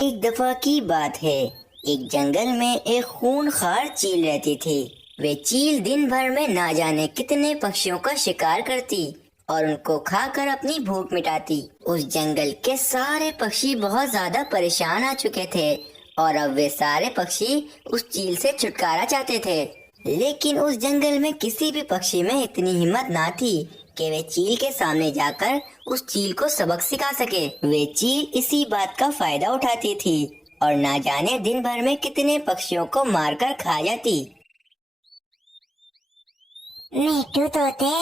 एक दफा की बात है। एक जंगल में एक खूंखार चील रहती थी। वे चील दिन भर में ना जाने कितने पक्षियों का शिकार करती और उनको खाकर अपनी भूख मिटाती। उस जंगल के सारे पक्षी बहुत ज्यादा परेशान आ चुके थे और अब वे सारे पक्षी उस चील से छुटकारा चाहते थे। लेकिन उस जंगल में किसी भी पक्षी में इतनी हिम्मत ना थी कि वे चील के सामने जाकर उस चील को सबक सिखा सके। वे चील इसी बात का फायदा उठाती थी और ना जाने दिन भर में कितने पक्षियों को मारकर खा जाती। मिट्टू तोते,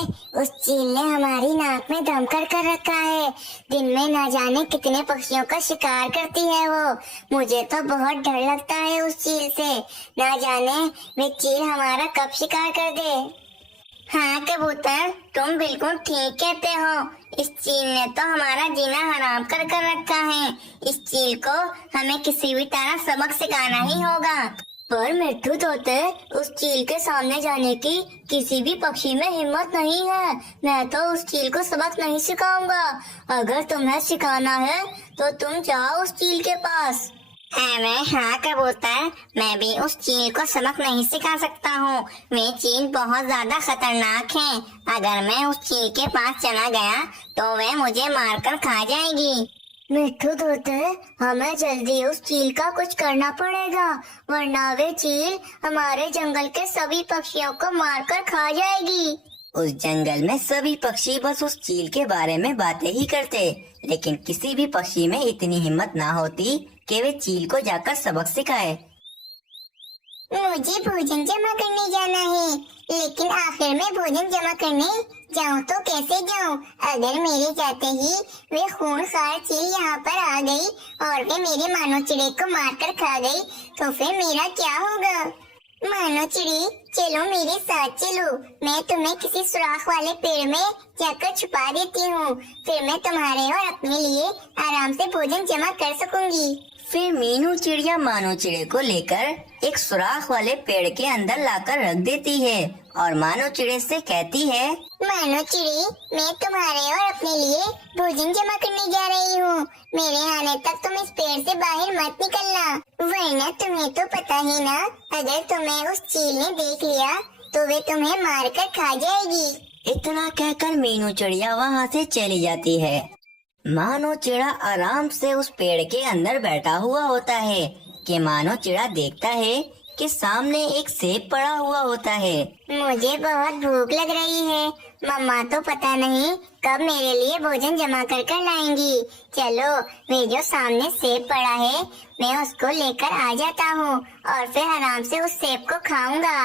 उस चील ने हमारी नाक में दम कर रखा है। दिन में ना जाने कितने पक्षियों का शिकार करती है वो। मुझे तो बहुत डर लगता है उस चील से। ना जाने वे चील हमारा कब शिकार कर दे। हाँ कबूतर, तुम बिल्कुल ठीक कहते हो। इस चील ने तो हमारा जीना हराम कर रखा है। इस चील को हमें किसी भी तरह सबक सिखाना ही होगा। पर मिट्टू तोते, उस चील के सामने जाने की किसी भी पक्षी में हिम्मत नहीं है। मैं तो उस चील को सबक नहीं सिखाऊंगा। अगर तुम्हें सिखाना है तो तुम जाओ उस चील के पास। अरे हाँ कबूतर, मैं भी उस चील को सबक नहीं सिखा सकता हूँ। वे चील बहुत ज्यादा खतरनाक है। अगर मैं उस चील के पास चला गया तो वे मुझे मारकर खा जाएगी। मिट्टू तोते, हमें जल्दी उस चील का कुछ करना पड़ेगा, वरना वे चील हमारे जंगल के सभी पक्षियों को मारकर खा जाएगी। उस जंगल में सभी पक्षी बस उस चील के बारे में बातें ही करते, लेकिन किसी भी पक्षी में इतनी हिम्मत ना होती कि वे चील को जाकर सबक सिखाए। मुझे भोजन जमा करने जाना है, लेकिन आखिर में भोजन जमा करने जाऊं तो कैसे जाऊं? अगर मेरे जाते ही वे खूंखार चील यहाँ पर आ गई और वे मेरे मानो चिड़े को मारकर खा गई तो फिर मेरा क्या होगा? मानो चिड़ी, चलो मेरे साथ चलो। मैं तुम्हें किसी सुराख वाले पेड़ में जाकर छुपा देती हूँ। फिर मैं तुम्हारे और अपने लिए आराम से भोजन जमा कर सकूंगी। फिर मीनू चिड़िया मानो चिड़े को लेकर एक सुराख वाले पेड़ के अंदर लाकर रख देती है और मानो चिड़े से कहती है, मानो चिड़ी, मैं तुम्हारे और अपने लिए भोजन जमा करने जा रही हूँ। मेरे आने तक तुम इस पेड़ से बाहर मत निकलना, वरना तुम्हें तो पता ही ना, अगर तुम्हें उस चील ने देख लिया तो वे तुम्हें मारकर खा जाएगी। इतना कहकर मीनू चिड़िया वहाँ से चली जाती है। मानो चिड़ा आराम से उस पेड़ के अंदर बैठा हुआ होता है कि मानो चिड़ा देखता है कि सामने एक सेब पड़ा हुआ होता है। मुझे बहुत भूख लग रही है। मम्मा तो पता नहीं कब मेरे लिए भोजन जमा कर लाएंगी। चलो, वे जो सामने सेब पड़ा है मैं उसको लेकर आ जाता हूँ और फिर आराम से उस सेब को खाऊंगा।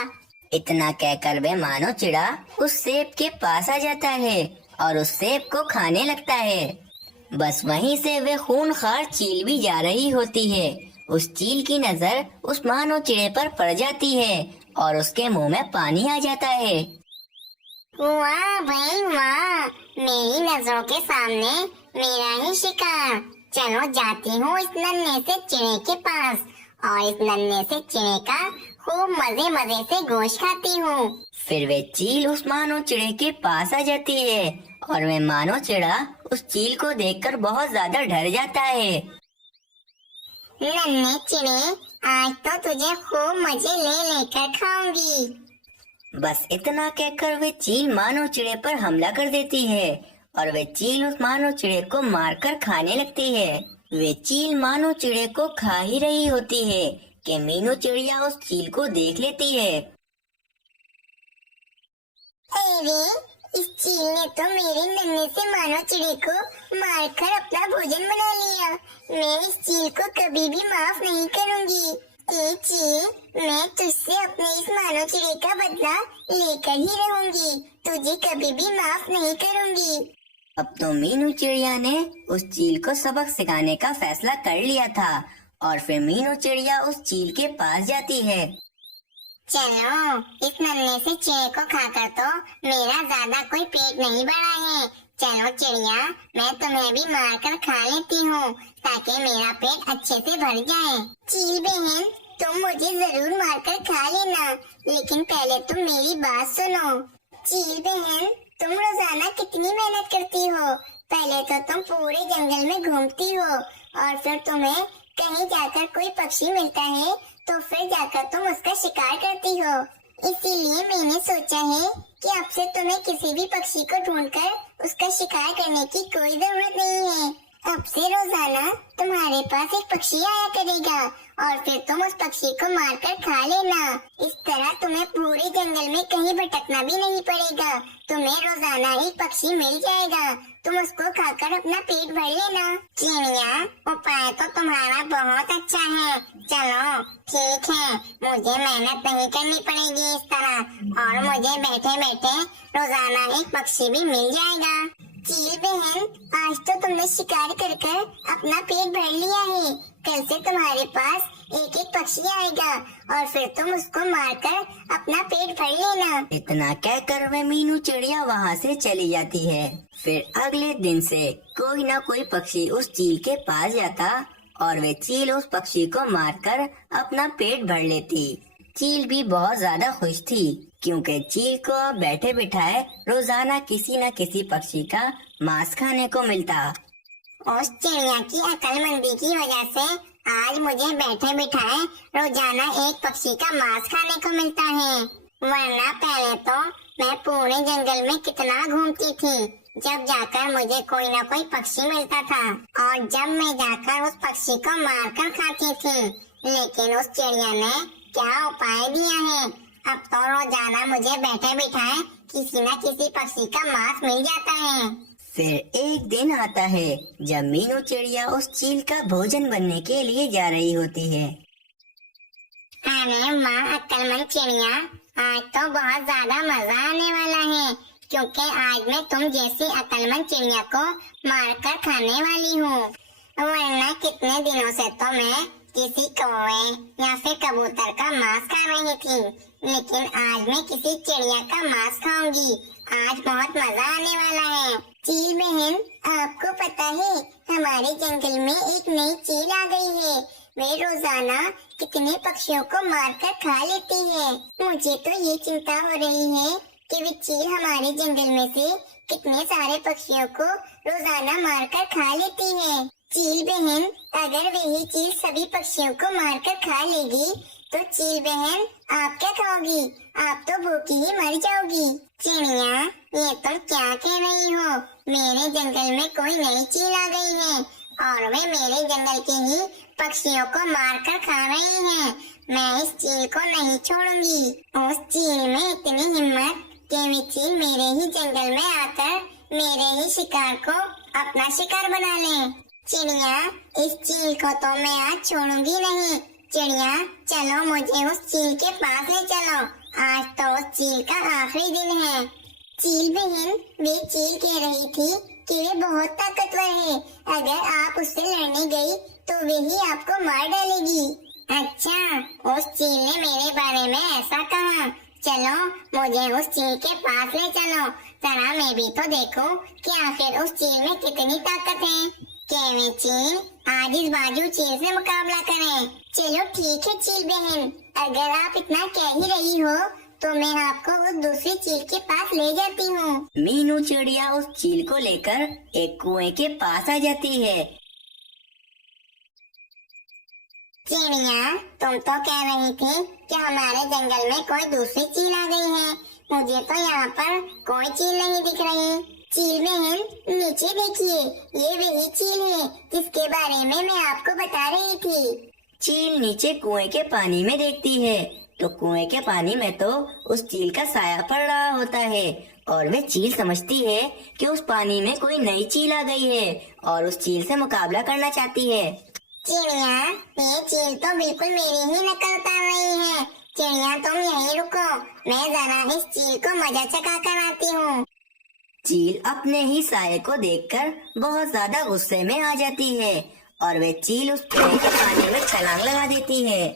इतना कहकर वे मानो चिड़ा उस सेब के पास आ जाता है और उस सेब को खाने लगता है। बस वहीं से वे खूंखार चील भी जा रही होती है। उस चील की नजर उस मानो चिड़े पर पड़ जाती है और उसके मुंह में पानी आ जाता है। वाह भाई वाह, मेरी नजरों के सामने मेरा ही शिकार। चलो जाती हूँ इस नन्हे से चिड़े के पास और इस नन्हे से चिड़े का खूब मजे मजे से गोश्त खाती हूँ। फिर वे चील उस मानो चिड़े के पास आ जाती है और वे मानो चिड़ा उस चील को देखकर बहुत ज्यादा डर जाता है। नन्हे चिड़े, आज तो तुझे खूब मजे ले लेकर खाऊंगी। बस इतना कहकर वे चील मानो चिड़े पर हमला कर देती है और वे चील उस मानो चिड़े को मारकर खाने लगती है। वे चील मानो चिड़े को खा ही रही होती है कि मीनू चिड़िया उस चील को देख लेती है। अरे, इस चील ने तो मेरे नन्हे से मानो चिड़े को मारकर अपना भोजन बना लिया। मैं इस चील को कभी भी माफ नहीं करूंगी। ए चील, मैं तुझसे अपने इस मानो चिड़े का बदला लेकर ही रहूंगी। तुझे कभी भी माफ नहीं करूंगी। अब तो मीनू चिड़िया ने उस चील को सबक सिखाने का फैसला कर लिया था और फिर मीनू चिड़िया उस चील के पास जाती है। चलो, इस नन्हे से चिड़े को खाकर तो मेरा ज्यादा कोई पेट नहीं बढ़ा है। चलो चिड़िया, मैं तुम्हें भी मारकर खा लेती हूँ ताकि मेरा पेट अच्छे से भर जाए। चील बहन, तुम मुझे जरूर मारकर खा लेना, लेकिन पहले तुम मेरी बात सुनो। चील बहन, तुम रोजाना कितनी मेहनत करती हो। पहले तो तुम पूरे जंगल में घूमती हो और फिर तुम्हें कहीं जाकर कोई पक्षी मिलता है तो फिर जाकर तुम उसका शिकार करती हो। इसीलिए मैंने सोचा है कि अब से तुम्हें किसी भी पक्षी को ढूंढकर उसका शिकार करने की कोई जरूरत नहीं है। अब से रोजाना तुम्हारे पास एक पक्षी आया करेगा और फिर तुम उस पक्षी को मारकर खा लेना। इस तरह तुम्हें पूरे जंगल में कहीं भटकना भी नहीं पड़ेगा। तुम्हें रोजाना एक पक्षी मिल जाएगा, तुम उसको खाकर अपना पेट भर लेना। चिड़िया, उपाय तो तुम्हारा बहुत अच्छा है। चलो ठीक है, मुझे मेहनत नहीं करनी पड़ेगी इस तरह, और मुझे बैठे बैठे रोजाना एक पक्षी भी मिल जाएगा। चील बहन, आज तो तुमने शिकार कर कर अपना पेट भर लिया है। कल से तुम्हारे पास एक एक पक्षी आएगा और फिर तुम उसको मारकर अपना पेट भर लेना। इतना कहकर वह मीनू चिड़िया वहाँ से चली जाती है। फिर अगले दिन से कोई ना कोई पक्षी उस चील के पास जाता और वे चील उस पक्षी को मारकर अपना पेट भर लेती। चील भी बहुत ज्यादा खुश थी, क्योंकि चील को बैठे बिठाए रोजाना किसी न किसी पक्षी का मांस खाने को मिलता। उस चिड़िया की अक्लमंदी की वजह से आज मुझे बैठे बिठाए रोजाना एक पक्षी का मांस खाने को मिलता है, वरना पहले तो मैं पूरे जंगल में कितना घूमती थी। जब जाकर मुझे कोई ना कोई पक्षी मिलता था और जब मैं जाकर उस पक्षी को मारकर खाती थी। लेकिन उस चिड़िया ने क्या उपाय दिया है, अब तो रोजाना मुझे बैठे बिठाए किसी न किसी पक्षी का मांस मिल जाता है। फिर एक दिन आता है जब मीनू चिड़िया उस चील का भोजन बनने के लिए जा रही होती है। अरे वाह अक्लमंद चिड़िया, आज तो बहुत ज्यादा मजा आने वाला है, क्योंकि आज मैं तुम जैसी अक्लमंद चिड़िया को मारकर खाने वाली हूँ। वरना कितने दिनों से तो मैं किसी कौवे या फिर कबूतर का मांस खा रही थी, लेकिन आज मैं किसी चिड़िया का मांस खाऊंगी। आज बहुत मजा आने वाला है। चील बहन, आपको पता है हमारे जंगल में एक नई चील आ गई है। वे रोजाना कितने पक्षियों को मारकर खा लेती है। मुझे तो ये चिंता हो रही है कि वे चील हमारे जंगल में से कितने सारे पक्षियों को रोजाना मारकर खा लेती है। चील बहन, अगर वही चील सभी पक्षियों को मारकर खा लेगी तो चील बहन आप क्या खाओगी? आप तो भूखी ही मर जाओगी। चिड़िया, ये तुम क्या कह रही हो? मेरे जंगल में कोई नई चील आ गई है और वे मेरे जंगल के ही पक्षियों को मारकर खा रही हैं। मैं इस चील को नहीं छोड़ूंगी। उस चील में इतनी हिम्मत कि वे चील मेरे ही जंगल में आकर मेरे ही शिकार को अपना शिकार बना ले। चिड़िया, इस चील को तो मैं आज छोड़ूंगी नहीं। चिड़िया, चलो मुझे उस चील के पास ले चलो। आज तो उस चील का आखिरी दिन है। चील बहन, वे चील कह रही थी कि वे बहुत ताकतवर है। अगर आप उससे लड़ने गई तो वे ही आपको मार डालेगी। अच्छा, उस चील ने मेरे बारे में ऐसा कहा। चलो मुझे उस चील के पास ले चलो, जरा मैं भी तो देखूं कि आखिर उस चील में कितनी ताकत है। क्या वे चील आज इस बाजू चील से मुकाबला करें? चलो ठीक है चील बहन, अगर आप इतना कह ही रही हो तो मैं आपको उस दूसरी चील के पास ले जाती हूँ। मीनू चिड़िया उस चील को लेकर एक कुएं के पास आ जाती है। चिड़िया, तुम तो कह रही थी कि हमारे जंगल में कोई दूसरी चील आ गई है। मुझे तो यहाँ पर कोई चील नहीं दिख रही। चील बहन, नीचे देखिए, ये वही चील है जिसके बारे में मैं आपको बता रही थी। चील नीचे कुएं के पानी में देखती है तो कुएं के पानी में तो उस चील का साया पड़ रहा होता है और वे चील समझती है कि उस पानी में कोई नई चील आ गई है और उस चील से मुकाबला करना चाहती है। चिड़िया, ये चील तो बिल्कुल मेरी ही नकल उतार रही है। चिड़िया, तुम यहीं रुको, मैं जरा इस चील को मजा चखा कर आती हूँ। चील अपने ही साये को देखकर बहुत ज्यादा गुस्से में आ जाती है और वे चील उस कुएं के पानी में छलांग लगा देती है।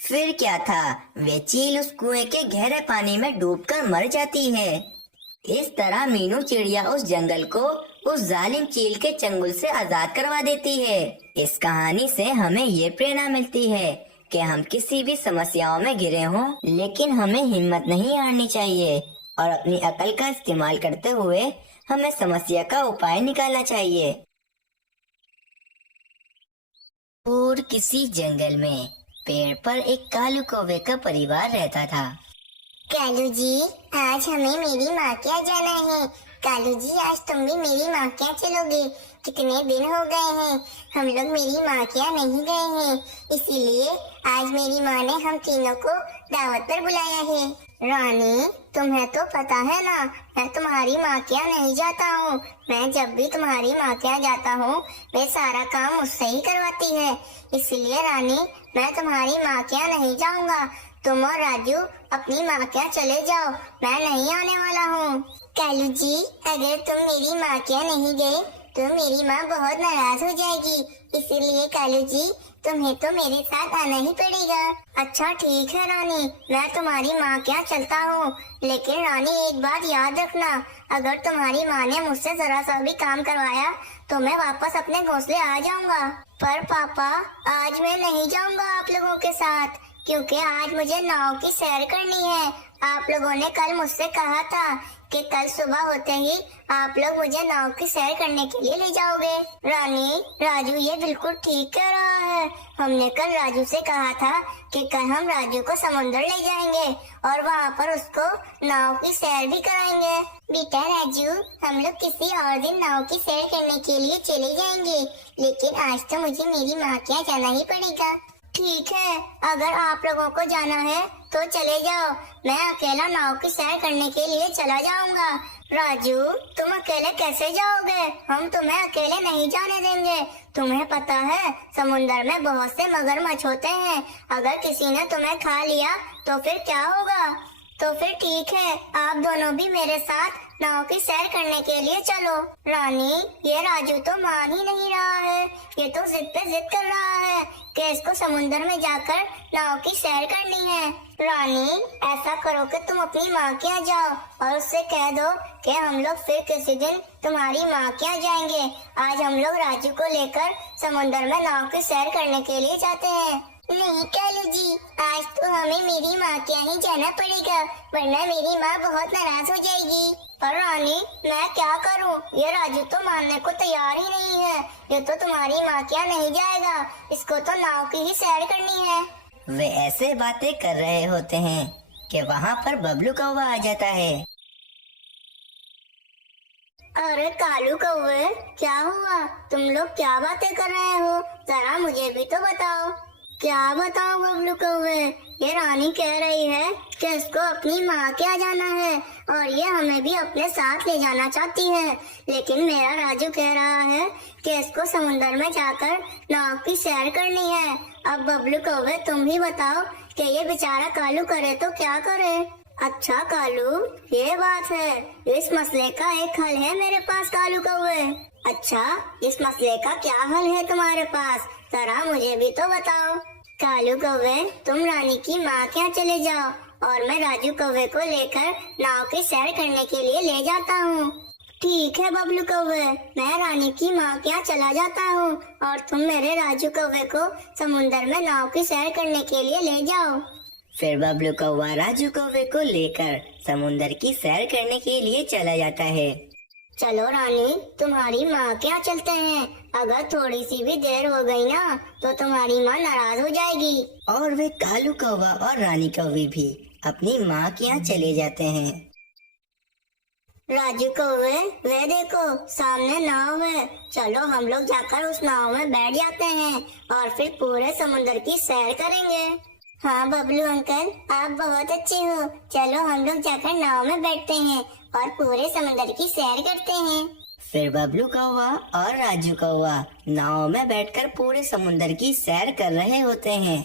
फिर क्या था, वे चील उस कुएं के गहरे पानी में डूबकर मर जाती है। इस तरह मीनू चिड़िया उस जंगल को उस जालिम चील के चंगुल से आजाद करवा देती है। इस कहानी से हमें ये प्रेरणा मिलती है कि हम किसी भी समस्याओं में घिरे हों, लेकिन हमें हिम्मत नहीं हारनी चाहिए और अपनी अकल का इस्तेमाल करते हुए हमें समस्या का उपाय निकालना चाहिए। दूर किसी जंगल में पेड़ पर एक कालू कौवे का परिवार रहता था। कालू जी, आज हमें मेरी माँ के यहाँ जाना है। कालू जी, आज तुम भी मेरी माँ के यहाँ चलोगे? कितने दिन हो गए हैं हम लोग मेरी माँ के यहाँ नहीं गए हैं, इसीलिए आज मेरी माँ ने हम तीनों को दावत पर बुलाया है। रानी, तुम्हें तो पता है ना, मैं तुम्हारी माँ के यहाँ नहीं जाता हूँ। मैं जब भी तुम्हारी माँ के यहाँ जाता हूँ वे सारा काम मुझसे ही करवाती है, इसलिए रानी मैं तुम्हारी माँ के यहाँ नहीं जाऊँगा। तुम और राजू अपनी माँ के यहाँ चले जाओ, मैं नहीं आने वाला हूँ। कालू जी, अगर तुम मेरी माँ के यहाँ नहीं गए तो मेरी माँ बहुत नाराज हो जाएगी, इसीलिए कालू जी तुम्हें तो मेरे साथ आना ही पड़ेगा। अच्छा ठीक है रानी, मैं तुम्हारी माँ के यहाँ चलता हूँ, लेकिन रानी एक बात याद रखना, अगर तुम्हारी माँ ने मुझसे जरा सा भी काम करवाया तो मैं वापस अपने घोंसले आ जाऊंगा। पर पापा, आज मैं नहीं जाऊंगा आप लोगों के साथ, क्योंकि आज मुझे नाव की सैर करनी है। आप लोगों ने कल मुझसे कहा था कि कल सुबह होते ही आप लोग मुझे नाव की सैर करने के लिए ले जाओगे। रानी, राजू ये बिल्कुल ठीक कह रहा है। हमने कल राजू से कहा था कि कल हम राजू को समुद्र ले जाएंगे और वहाँ पर उसको नाव की सैर भी कराएंगे। बेटा राजू, हम लोग किसी और दिन नाव की सैर करने के लिए चले जाएंगे, लेकिन आज तो मुझे मेरी माँ के यहाँ जाना ही पड़ेगा। ठीक है, अगर आप लोगों को जाना है तो चले जाओ, मैं अकेला नाव की सैर करने के लिए चला जाऊंगा। राजू, तुम अकेले कैसे जाओगे? हम तुम्हें अकेले नहीं जाने देंगे। तुम्हें पता है समुद्र में बहुत से मगरमच्छ होते हैं, अगर किसी ने तुम्हें खा लिया तो फिर क्या होगा? तो फिर ठीक है, आप दोनों भी मेरे साथ नाव की सैर करने के लिए चलो। रानी, ये राजू तो मान ही नहीं रहा है, ये तो जिद पे जिद कर रहा है कि इसको समुद्र में जाकर नाव की सैर करनी है। रानी, ऐसा करो कि तुम अपनी माँ के यहाँ जाओ और उससे कह दो कि हम लोग फिर किसी दिन तुम्हारी माँ के यहाँ जाएंगे। आज हम लोग राजू को लेकर समुद्र में नाव की सैर करने के लिए जाते हैं। नहीं कालू जी, आज तो हमें मेरी माँ के यहाँ ही जाना पड़ेगा, वरना मेरी माँ बहुत नाराज हो जाएगी। पर रानी, मैं क्या करूँ? ये राजू तो मानने को तैयार ही नहीं है, ये तो तुम्हारी माँ के यहाँ नहीं जाएगा, इसको तो नाव की ही सैर करनी है। वे ऐसे बातें कर रहे होते हैं कि वहाँ पर बबलू कौवा आ जाता है। अरे कालू कौवे, क्या हुआ? तुम लोग क्या बातें कर रहे हो? जरा मुझे भी तो बताओ। क्या बताओ बबलू कौवे, ये रानी कह रही है कि इसको अपनी माँ के यहाँ जाना है और ये हमें भी अपने साथ ले जाना चाहती है, लेकिन मेरा राजू कह रहा है कि इसको समुद्र में जाकर नाव की सैर करनी है। अब बबलू कौवे तुम ही बताओ कि ये बेचारा कालू करे तो क्या करे? अच्छा कालू, ये बात है, इस मसले का एक हल है मेरे पास कालू कौवे। अच्छा, इस मसले का क्या हल है तुम्हारे पास? जरा मुझे भी तो बताओ। कालू कौवे, तुम रानी की माँ के यहाँ चले जाओ और मैं राजू कौवे को लेकर नाव की सैर करने के लिए ले जाता हूँ। ठीक है बबलू कौवे, मैं रानी की माँ के यहाँ चला जाता हूँ और तुम मेरे राजू कौवे को समुद्र में नाव की सैर करने के लिए ले जाओ। फिर बबलू कौवा राजू कौवे को लेकर समुद्र की सैर करने के लिए चला जाता है। चलो रानी, तुम्हारी माँ के यहाँ चलते हैं, अगर थोड़ी सी भी देर हो गई ना तो तुम्हारी माँ नाराज हो जाएगी। और वे कालू कौवा और रानी कौवे भी अपनी माँ के यहाँ चले जाते हैं। राजू कौवे, वे देखो सामने नाव है, चलो हम लोग जाकर उस नाव में बैठ जाते हैं और फिर पूरे समुद्र की सैर करेंगे। हाँ बबलू अंकल, आप बहुत अच्छे हो, चलो हम लोग जाकर नाव में बैठते हैं और पूरे समुद्र की सैर करते हैं। फिर बबलू कौवा और राजू कौवा नाव में बैठकर पूरे समुद्र की सैर कर रहे होते हैं।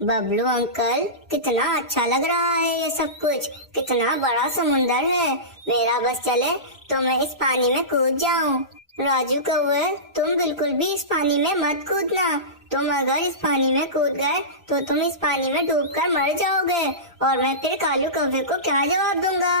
बबलू अंकल, कितना अच्छा लग रहा है ये सब कुछ, कितना बड़ा समुंदर है, मेरा बस चले तो मैं इस पानी में कूद जाऊं। राजू कौवे, तुम बिल्कुल भी इस पानी में मत कूदना, तुम अगर इस पानी में कूद गए तो तुम इस पानी में डूबकर मर जाओगे और मैं फिर कालू कौवे को क्या जवाब दूंगा?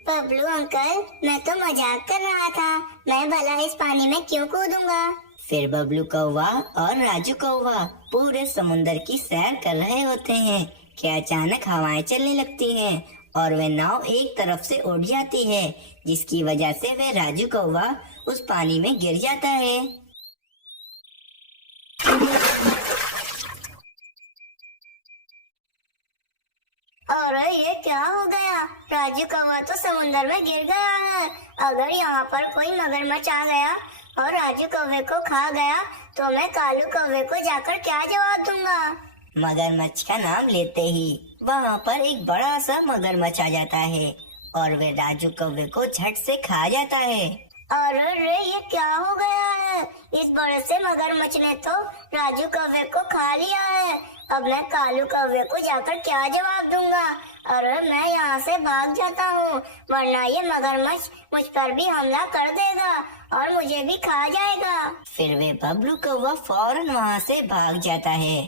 बबलू अंकल, मैं तो मजाक कर रहा था, मैं भला इस पानी में क्यों कूदूंगा? फिर बबलू कौवा और राजू कौवा पूरे समुद्र की सैर कर रहे होते हैं कि अचानक हवाएं चलने लगती हैं और वह नाव एक तरफ से उड़ जाती है, जिसकी वजह से वह राजू कौवा उस पानी में गिर जाता है। क्या हो गया? राजू कौवा तो समुद्र में गिर गया है। अगर यहाँ पर कोई मगरमच्छ आ गया और राजू कौवे को खा गया तो मैं कालू कौवे को जाकर क्या जवाब दूंगा? मगरमच्छ का नाम लेते ही वहाँ पर एक बड़ा सा मगरमच्छ आ जाता है और वे राजू कौवे को झट से खा जाता है। अरे रे, ये क्या हो गया है? इस बड़े से मगरमच्छ ने तो राजू कौवे को खा लिया है। अब मैं कालू कौवे को जाकर क्या जवाब दूंगा? अरे मैं यहाँ से भाग जाता हूँ, वरना ये मगरमच्छ मुझ पर भी हमला कर देगा और मुझे भी खा जाएगा। फिर वे बबलू कौवा फौरन वहाँ से भाग जाता है।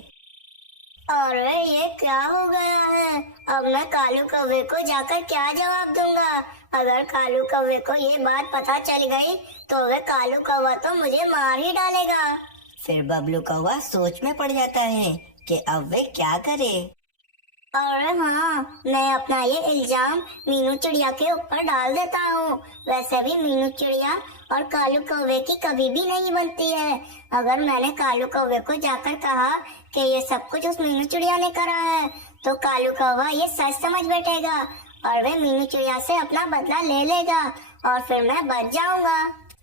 अरे ये क्या हो गया है? अब मैं कालू कौवे को जाकर क्या जवाब दूंगा? अगर कालू कौवे को ये बात पता चल गई तो वे कालू कौवा तो मुझे मार ही डालेगा। फिर बबलू कौवा सोच में पड़ जाता है कि अब वे क्या करे। अरे हाँ, मैं अपना ये इल्जाम मीनू चिड़िया के ऊपर डाल देता हूँ। वैसे भी मीनू चिड़िया और कालू कौवे की कभी भी नहीं बनती है। अगर मैंने कालू कौवे को जाकर कहा कि ये सब कुछ उस मीनू चिड़िया ने करा है तो कालू कौवा ये सच समझ बैठेगा और वे मीनू चिड़िया से अपना बदला ले लेगा और फिर मैं बच जाऊंगा।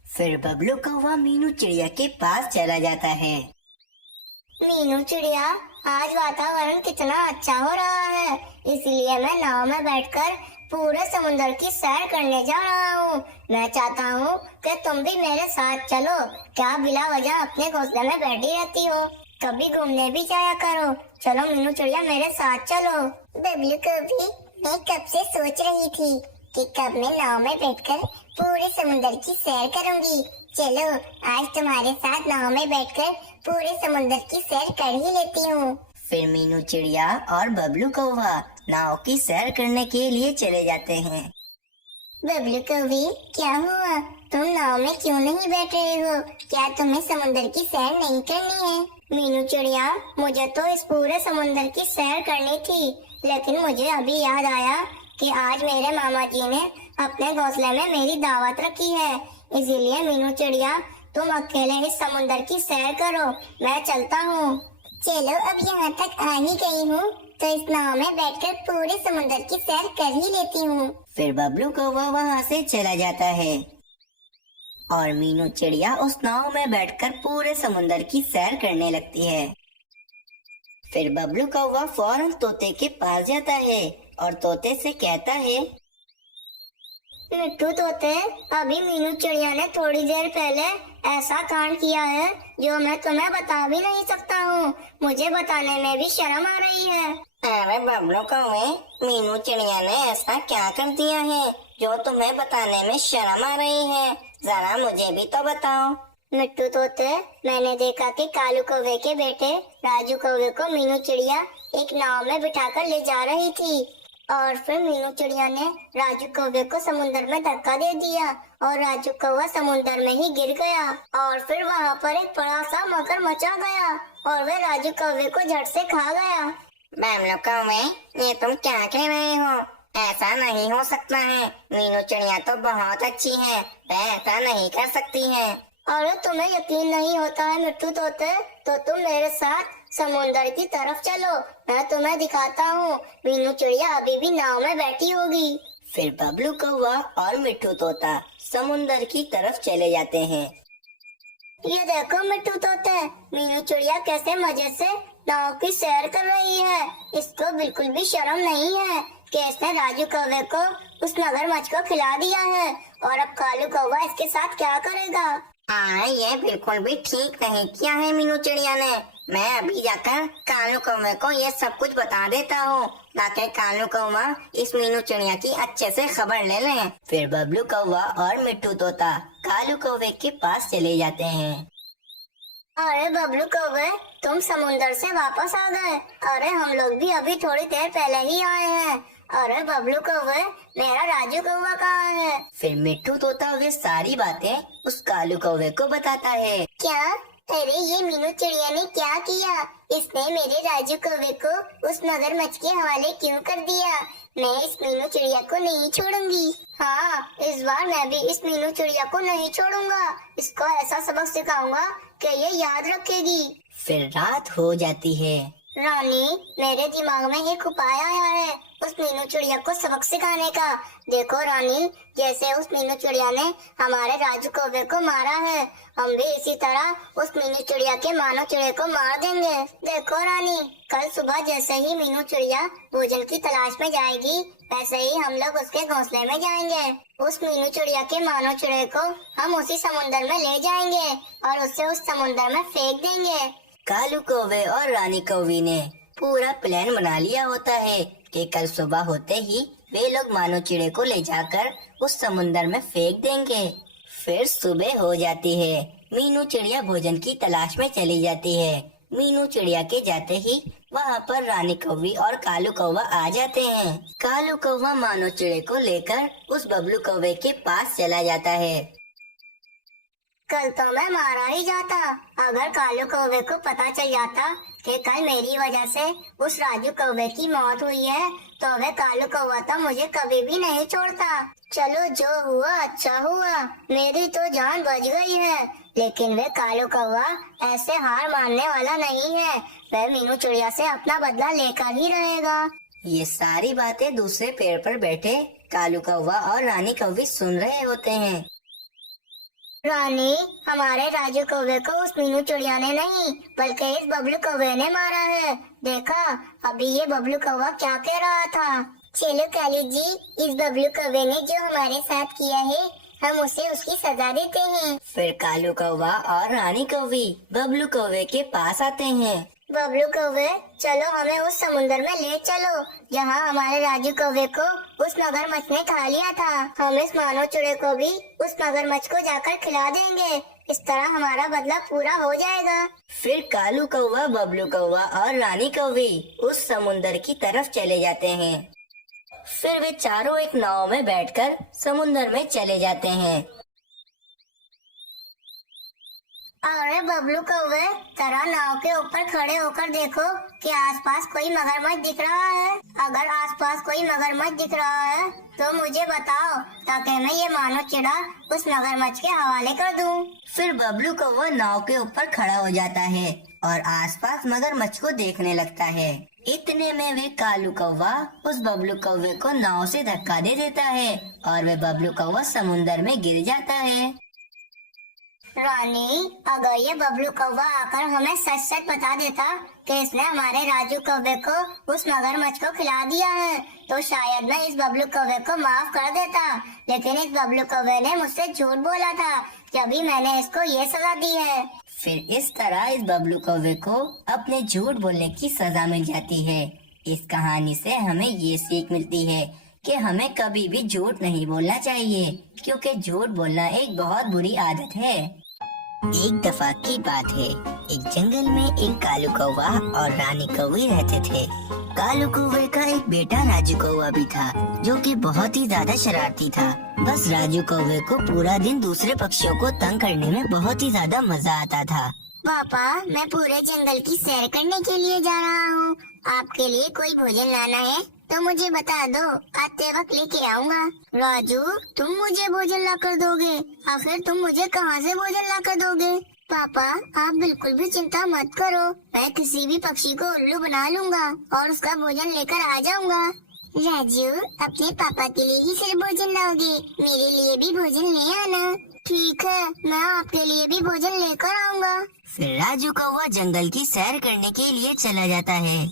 फिर बबलू कौवा मीनू चिड़िया के पास चला जाता है। मीनू चिड़िया, आज वातावरण कितना अच्छा हो रहा है, इसलिए मैं नाव में बैठकर पूरे समुद्र की सैर करने जा रहा हूँ। मैं चाहता हूँ कि तुम भी मेरे साथ चलो। क्या बिला वजह अपने घोंसले में बैठी रहती हो? कभी घूमने भी जाया करो। चलो मीनू चिड़िया, मेरे साथ चलो। बबलू कभी मैं कब से सोच रही थी कि कब मैं नाव में बैठकर पूरे समुद्र की सैर करूंगी। चलो आज तुम्हारे साथ नाव में बैठकर पूरे समुद्र की सैर कर ही लेती हूँ। फिर मीनू चिड़िया और बबलू कौवा नाव की सैर करने के लिए चले जाते हैं। बबलू कौवी, क्या हुआ? तुम नाव में क्यों नहीं बैठ रहे हो? क्या तुम्हें समुद्र की सैर नहीं करनी है? मीनू चिड़िया, मुझे तो इस पूरे समुद्र की सैर करनी थी, लेकिन मुझे अभी याद आया कि आज मेरे मामा जी ने अपने घोंसले में मेरी दावत रखी है। इसीलिए मीनू चिड़िया, तुम अकेले इस समुद्र की सैर करो, मैं चलता हूँ। चलो, अब यहाँ तक आ ही गई हूँ तो इस नाव में बैठकर पूरे समुद्र की सैर कर ही लेती हूँ। फिर बबलू कौवा वहाँ से चला जाता है और मीनू चिड़िया उस नाव में बैठकर पूरे समुद्र की सैर करने लगती है। फिर बबलू कौवा फौरन तोते के पास जाता है और तोते से कहता है, मिट्टू तोते, अभी मीनू चिड़िया ने थोड़ी देर पहले ऐसा कांड किया है जो मैं तुम्हें बता भी नहीं सकता हूँ। मुझे बताने में भी शर्म आ रही है। अरे बबलू कौवे, मीनू चिड़िया ने ऐसा क्या कर दिया है जो तुम्हें बताने में शर्म आ रही है? जरा मुझे भी तो बताओ। मिट्टू तोते, मैंने देखा कि कालू कौवे के बेटे राजू कौवे को मीनू चिड़िया एक नाव में बिठाकर ले जा रही थी और फिर मीनू चिड़िया ने राजू कौवे को समुद्र में धक्का दे दिया और राजू कौवा समुद्र में ही गिर गया और फिर वहाँ पर एक बड़ा सा मगरमच्छ आ गया और वह राजू कौवे को झट से खा गया। बबलू कौवे, ये तुम क्या कह रहे हो? ऐसा नहीं हो सकता है। मीनू चिड़िया तो बहुत अच्छी है, वह ऐसा नहीं कर सकती है। अरे तुम्हें यकीन नहीं होता है मिट्टू तोते, तो तुम मेरे साथ समुद्र की तरफ चलो, मैं तुम्हें दिखाता हूँ। मीनू चिड़िया अभी भी नाव में बैठी होगी। फिर बबलू कौवा और मिट्टू तोता समुद्र की तरफ चले जाते हैं। ये देखो मिट्टू तोते, मीनू चिड़िया कैसे मजे से नाव की सैर कर रही है। इसको बिल्कुल भी शर्म नहीं है कि इसने राजू कौवे को उस मगरमच्छ को खिला दिया है और अब कालू कौवा इसके साथ क्या करेगा? हाँ, ये बिल्कुल भी ठीक नहीं किया है मीनू चिड़िया ने। मैं अभी जाकर कालू कौवे को ये सब कुछ बता देता हूँ ताकि कालू कौवा इस मीनू चिड़िया की अच्छे से खबर ले लें। फिर बबलू कौवा और मिट्टू तोता कालू कौवे के पास चले जाते हैं। अरे बबलू कौवे, तुम समुद्र से वापस आ गए। अरे हम लोग भी अभी थोड़ी देर पहले ही आए हैं। अरे बबलू कौवे, मेरा राजू कौवा कहाँ है? फिर मिट्टू तोता वे सारी बातें उस कालू कौवे को बताता है। क्या? अरे ये मीनू चिड़िया ने क्या किया? इसने मेरे राजू कौवे को उस मगरमच्छ के हवाले क्यों कर दिया? मैं इस मीनू चिड़िया को नहीं छोड़ूंगी। हाँ, इस बार मैं भी इस मीनू चिड़िया को नहीं छोड़ूंगा। इसको ऐसा सबक सिखाऊंगा कि ये याद रखेगी। फिर रात हो जाती है। रानी, मेरे दिमाग में एक उपाय आया है उस मीनू चिड़िया को सबक सिखाने का। देखो रानी, जैसे उस मीनू चिड़िया ने हमारे राजू कौवे को मारा है, हम भी इसी तरह उस मीनू चिड़िया के मानो चिड़े को मार देंगे। देखो रानी, कल सुबह जैसे ही मीनू चिड़िया भोजन की तलाश में जाएगी, वैसे ही हम लोग उसके घोंसले में जाएंगे। उस मीनू चिड़िया के मानो चिड़े को हम उसी समुंदर में ले जाएंगे और उसे उस समुंदर में फेंक देंगे। कालू कौवे और रानी कौवी ने पूरा प्लान बना लिया होता है कि कल सुबह होते ही वे लोग मानो चिड़े को ले जाकर उस समुंदर में फेंक देंगे। फिर सुबह हो जाती है। मीनू चिड़िया भोजन की तलाश में चली जाती है। मीनू चिड़िया के जाते ही वहाँ पर रानी कौवी और कालू कौवा आ जाते हैं। कालू कौवा मानो चिड़े को लेकर उस बबलू कौवे के पास चला जाता है। कल तो मैं मारा ही जाता अगर कालू कौवे को पता चल जाता कि कल मेरी वजह से उस राजू कौवे की मौत हुई है, तो वह कालू कौवा तो मुझे कभी भी नहीं छोड़ता। चलो, जो हुआ अच्छा हुआ, मेरी तो जान बच गई है। लेकिन वह कालू कौवा ऐसे हार मानने वाला नहीं है, वह मीनू चिड़िया से अपना बदला लेकर ही रहेगा। ये सारी बातें दूसरे पेड़ पर बैठे कालू कौवा और रानी कौवी सुन रहे होते हैं। रानी, हमारे राजू कौवे को उस मीनू चिड़िया ने नहीं बल्कि इस बबलू कौवे ने मारा है। देखा, अभी ये बबलू कौवा क्या कह रहा था। चलो कालू जी, इस बबलू कौवे ने जो हमारे साथ किया है, हम उसे उसकी सजा देते हैं। फिर कालू कौवा और रानी कौवी बबलू कौवे के पास आते हैं। बबलू कौवे, चलो हमें उस समुंदर में ले चलो जहाँ हमारे राजू कौवे को उस मगरमच्छ ने खा लिया था। हम इस मानव चिड़े को भी उस मगरमच्छ को जाकर खिला देंगे, इस तरह हमारा बदला पूरा हो जाएगा। फिर कालू कौवा, बबलू कौवा और रानी कौवी उस समुंदर की तरफ चले जाते हैं। फिर वे चारों एक नाव में बैठकर समुंदर में चले जाते हैं। अरे बबलू कौवे, जरा नाव के ऊपर खड़े होकर देखो कि आसपास कोई मगरमच्छ दिख रहा है। अगर आसपास कोई मगरमच्छ दिख रहा है तो मुझे बताओ, ताकि मैं ये मानो चिड़ा उस मगरमच्छ के हवाले कर दूं। फिर बबलू कौवा नाव के ऊपर खड़ा हो जाता है और आसपास मगरमच्छ को देखने लगता है। इतने में वे कालू कौवा उस बबलू कौवे को नाव से धक्का दे देता है और वे बबलू कौवा समुंदर में गिर जाता है। रानी, अगर ये बबलू कौवा आकर हमें सच सच बता देता कि इसने हमारे राजू कौवे को उस मगरमच्छ को खिला दिया है, तो शायद मैं इस बबलू कौवे को माफ कर देता। लेकिन इस बबलू कौवे ने मुझसे झूठ बोला था, तभी मैंने इसको ये सजा दी है। फिर इस तरह इस बबलू कौवे को अपने झूठ बोलने की सजा मिल जाती है। इस कहानी से हमें ये सीख मिलती है कि हमें कभी भी झूठ नहीं बोलना चाहिए, क्योंकि झूठ बोलना एक बहुत बुरी आदत है। एक दफा की बात है, एक जंगल में एक कालू कौवा और रानी कौवी रहते थे। कालू कौवे का एक बेटा राजू कौवा भी था, जो कि बहुत ही ज्यादा शरारती था। बस राजू कौवे को पूरा दिन दूसरे पक्षियों को तंग करने में बहुत ही ज्यादा मजा आता था। पापा, मैं पूरे जंगल की सैर करने के लिए जा रहा हूँ। आपके लिए कोई भोजन लाना है तो मुझे बता दो, आते वक्त लेके आऊँगा। राजू, तुम मुझे भोजन ला कर दोगे? आखिर तुम मुझे कहाँ से भोजन ला कर दोगे? पापा, आप बिल्कुल भी चिंता मत करो, मैं किसी भी पक्षी को उल्लू बना लूँगा और उसका भोजन लेकर आ जाऊँगा। राजू, अपने पापा के लिए ही सिर्फ भोजन लाओगे, मेरे लिए भी भोजन ले आना। ठीक है, मैं आपके लिए भी भोजन लेकर आऊँगा। फिर राजू कौवा जंगल की सैर करने के लिए चला जाता है।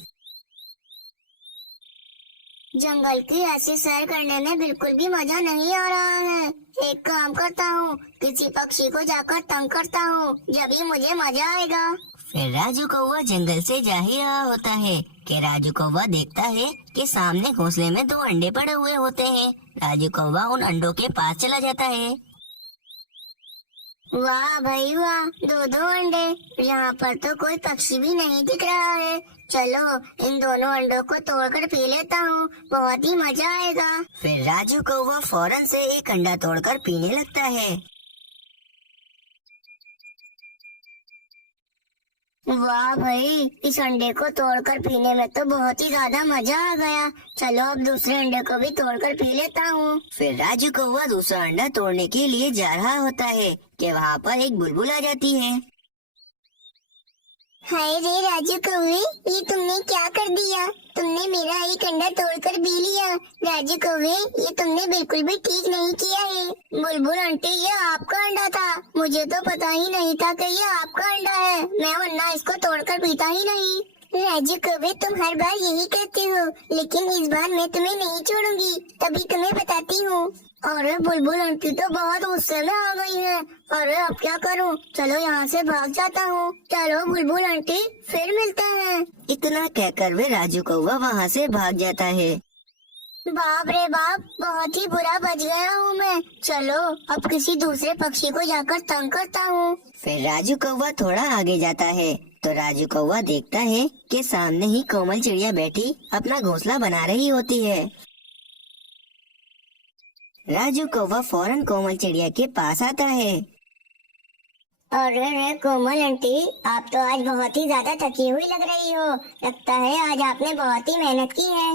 जंगल की ऐसी सैर करने में बिल्कुल भी मजा नहीं आ रहा है। एक काम करता हूँ, किसी पक्षी को जाकर तंग करता हूँ, जब ही मुझे मजा आएगा। फिर राजू कौवा जंगल से जा ही रहा होता है कि राजू कौवा देखता है कि सामने घोंसले में 2 अंडे पड़े हुए होते हैं। राजू कौवा उन अंडों के पास चला जाता है। वाह भाई वाह, 2 अंडे। यहाँ पर तो कोई पक्षी भी नहीं दिख रहा है। चलो, इन दोनों अंडों को तोड़कर पी लेता हूँ, बहुत ही मजा आएगा। फिर राजू कौवा फौरन से एक अंडा तोड़कर पीने लगता है। वाह भाई, इस अंडे को तोड़कर पीने में तो बहुत ही ज्यादा मजा आ गया। चलो, अब दूसरे अंडे को भी तोड़कर पी लेता हूँ। फिर राजू कौवा दूसरा अंडा तोड़ने के लिए जा रहा होता है कि वहाँ पर एक बुलबुल आ जाती है। हाय रे राजू कौवे, ये तुमने क्या कर दिया? तुमने मेरा एक अंडा तोड़कर पी लिया। राजू कौवे, ये तुमने बिल्कुल भी ठीक नहीं किया है। बुलबुल आंटी, ये आपका अंडा था, मुझे तो पता ही नहीं था कि ये आपका अंडा है। मैं वरना इसको तोड़कर पीता ही नहीं। राजू कौवे, तुम हर बार यही कहते हो, लेकिन इस बार मैं तुम्हें नहीं छोड़ूंगी, तभी तुम्हें बताती हूँ। अरे बुलबुल आंटी तो बहुत गुस्से में आ गई है। अरे अब क्या करूँ? चलो यहाँ से भाग जाता हूँ। चलो बुलबुल आंटी, फिर मिलते हैं। इतना कहकर वे राजू कौवा वहाँ से भाग जाता है। बाप रे बाप, बहुत ही बुरा बच गया हूँ मैं। चलो अब किसी दूसरे पक्षी को जाकर तंग करता हूँ। फिर राजू कौवा थोड़ा आगे जाता है तो राजू कौवा देखता है कि सामने ही कोमल चिड़िया बैठी अपना घोंसला बना रही होती है। राजू कौवा फौरन कोमल चिड़िया के पास आता है। अरे रे कोमल आंटी, आप तो आज बहुत ही ज्यादा थकी हुई लग रही हो। लगता है आज आपने बहुत ही मेहनत की है।